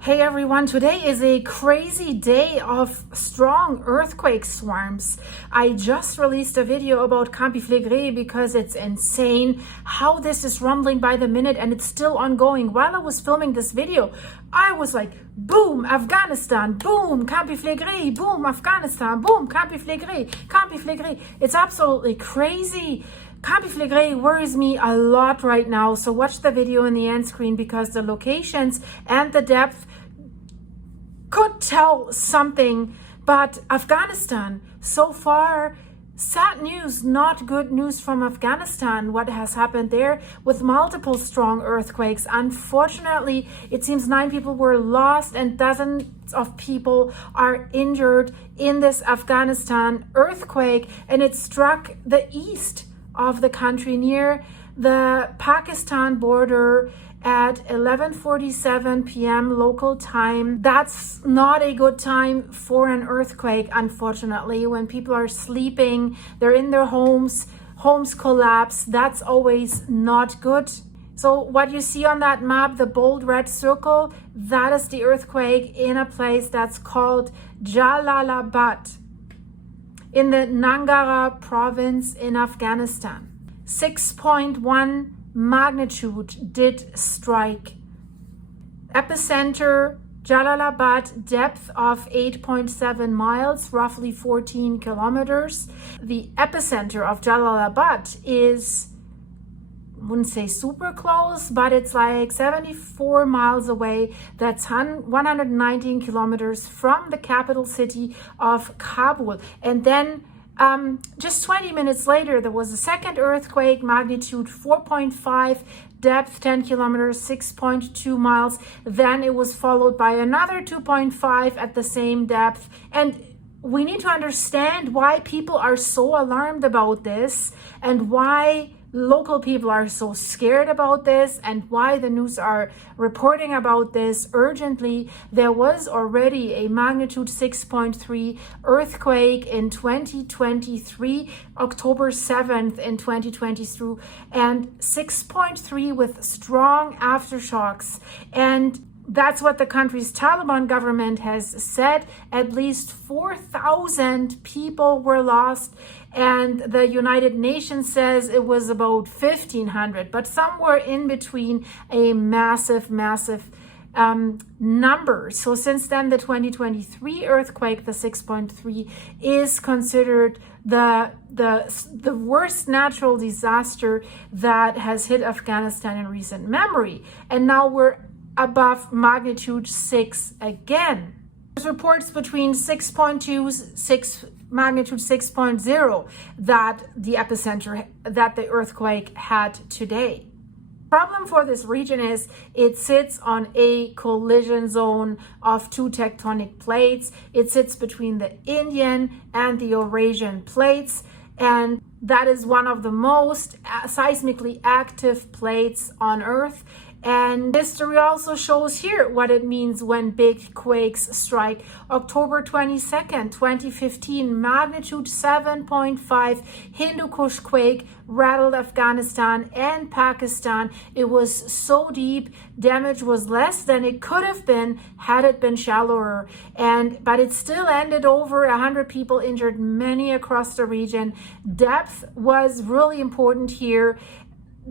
Hey everyone, today is a crazy day of strong earthquake swarms. I just released a video about Campi Flegrei because it's insane how this is rumbling by the minute and it's still ongoing. While I was filming this video, I was like, boom, Afghanistan, boom, Campi Flegrei, boom, Afghanistan, boom, Campi Flegrei, Campi Flegrei. It's absolutely crazy. Campi Flegrei worries me a lot right now, so watch the video in the end screen because the locations and the depth could tell something. But Afghanistan, so far, sad news, not good news from Afghanistan, what has happened there with multiple strong earthquakes. Unfortunately, it seems 9 people were lost and dozens of people are injured in this Afghanistan earthquake, and it struck the east of the country near the Pakistan border at 11:47 p.m. local time. That's not a good time for an earthquake, unfortunately. When people are sleeping, they're in their homes collapse. That's always not good. So what you see on that map, the bold red circle, that is the earthquake in a place that's called Jalalabad in the Nangara province in Afghanistan. 6.1 magnitude did strike. Epicenter Jalalabad, depth of 8.7 miles, roughly 14 kilometers. The epicenter of Jalalabad is, I wouldn't say super close, but it's like 74 miles away. That's 119 kilometers from the capital city of Kabul. And then just 20 minutes later, there was a second earthquake, magnitude 4.5, depth 10 kilometers, 6.2 miles. Then it was followed by another 2.5 at the same depth. And we need to understand why people are so alarmed about this and why local people are so scared about this and why the news are reporting about this urgently. There was already a magnitude 6.3 earthquake in 2023, October 7th in 2023, and 6.3 with strong aftershocks. And that's what the country's Taliban government has said. At least 4,000 people were lost, and the United Nations says it was about 1,500, but somewhere in between, a massive number. So since then, the 2023 earthquake, the 6.3, is considered the worst natural disaster that has hit Afghanistan in recent memory. And now we're above magnitude 6 again. There's reports between 6.2, magnitude 6.0 that the epicenter, that the earthquake had today. Problem for this region is it sits on a collision zone of 2 tectonic plates. It sits between the Indian and the Eurasian plates, and that is one of the most seismically active plates on Earth. And history also shows here what it means when big quakes strike. October 22nd, 2015, magnitude 7.5 Hindu Kush quake rattled Afghanistan and Pakistan. It was so deep, damage was less than it could have been had it been shallower. But it still ended over 100 people injured, many across the region. Depth was really important here.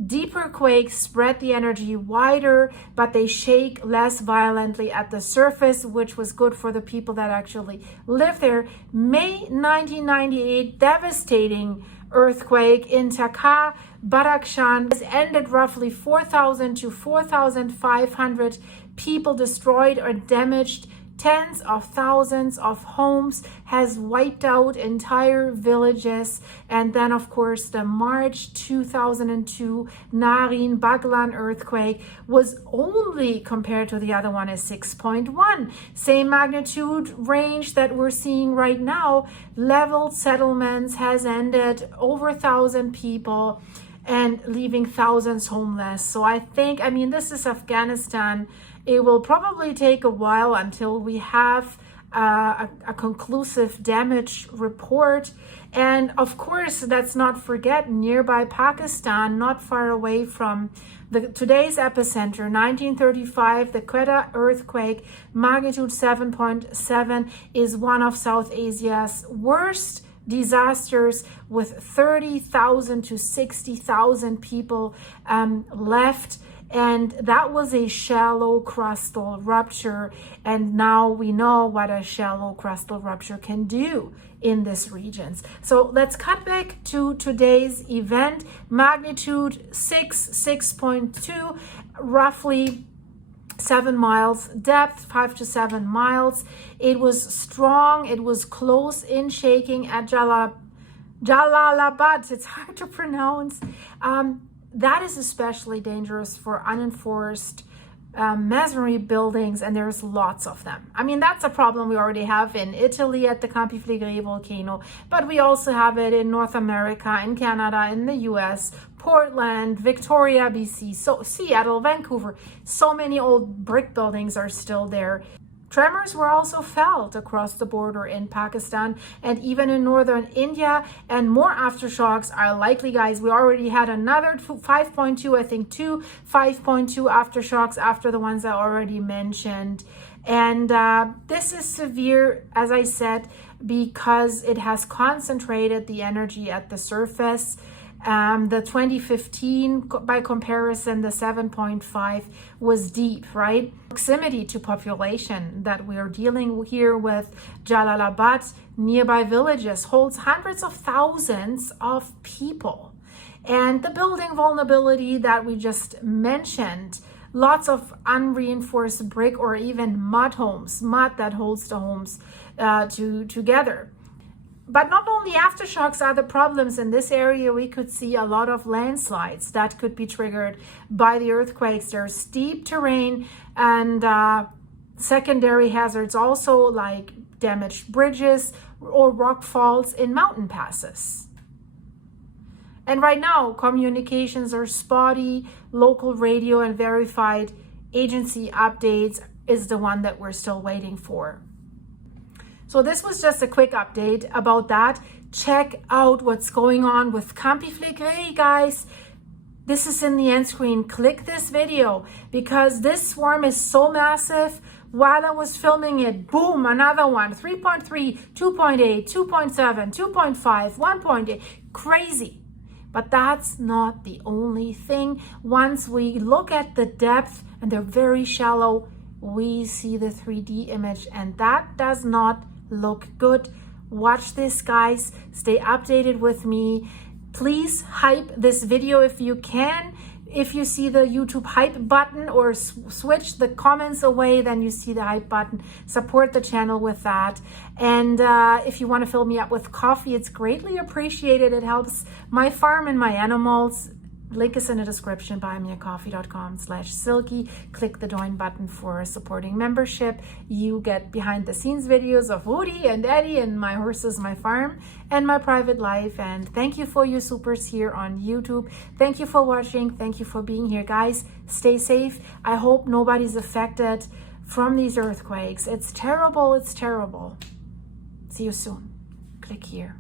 Deeper quakes spread the energy wider, but they shake less violently at the surface, which was good for the people that actually live there. May 1998, devastating earthquake in Taka, Badakhshan, has ended roughly 4,000 to 4,500 people destroyed or damaged Tens of thousands of homes has wiped out entire villages. And then, of course, the March 2002 Narin Baglan earthquake was only, compared to the other one, is 6.1. Same magnitude range that we're seeing right now. Leveled settlements has ended over 1,000 people and leaving thousands homeless. So I mean, this is Afghanistan. It will probably take a while until we have a conclusive damage report. And of course, let's not forget nearby Pakistan, not far away from today's epicenter, 1935, the Quetta earthquake, magnitude 7.7, is one of South Asia's worst disasters, with 30,000 to 60,000 people left. And that was a shallow crustal rupture. And now we know what a shallow crustal rupture can do in these regions. So let's cut back to today's event. Magnitude 6.2, roughly 7 miles depth, 5 to 7 miles. It was strong. It was close in shaking at Jalalabad. It's hard to pronounce. That is especially dangerous for unenforced masonry buildings, and there's lots of them. I mean, that's a problem we already have in Italy at the Campi Flegrei volcano, but we also have it in North America, in Canada, in the US, Portland, Victoria, BC, so Seattle, Vancouver. So many old brick buildings are still there. Tremors were also felt across the border in Pakistan and even in northern India, and more aftershocks are likely, guys. We already had another 5.2, I think 5.2 aftershocks after the ones I already mentioned. And this is severe, as I said, because it has concentrated the energy at the surface. The 2015, by comparison, the 7.5 was deep, right? Proximity to population that we are dealing here with Jalalabad, nearby villages, holds hundreds of thousands of people. And the building vulnerability that we just mentioned, lots of unreinforced brick or even mud homes, mud that holds the homes together. But not only aftershocks are the problems in this area, we could see a lot of landslides that could be triggered by the earthquakes. There's steep terrain and secondary hazards also, like damaged bridges or rock falls in mountain passes. And right now, communications are spotty. Local radio and verified agency updates is the one that we're still waiting for. So this was just a quick update about that. Check out what's going on with Campi Flegrei, guys. This is in the end screen. Click this video because this swarm is so massive. While I was filming it, boom, another one, 3.3, 2.8, 2.7, 2.5, 1.8, crazy. But that's not the only thing. Once we look at the depth, and they're very shallow, we see the 3D image, and that does not look good. Watch this, guys. Stay updated with me. Please hype this video if you can. If you see the YouTube hype button, or switch the comments away, then you see the hype button. Support the channel with that. And if you want to fill me up with coffee, it's greatly appreciated. It helps my farm and my animals. Link is in the description, buymeacoffee.com/silky. Click the join button for supporting membership. You get behind the scenes videos of Woody and Eddie and my horses, my farm, and my private life. And thank you for your supers here on YouTube. Thank you for watching. Thank you for being here, guys. Stay safe. I hope nobody's affected from these earthquakes. It's terrible. It's terrible. See you soon. Click here.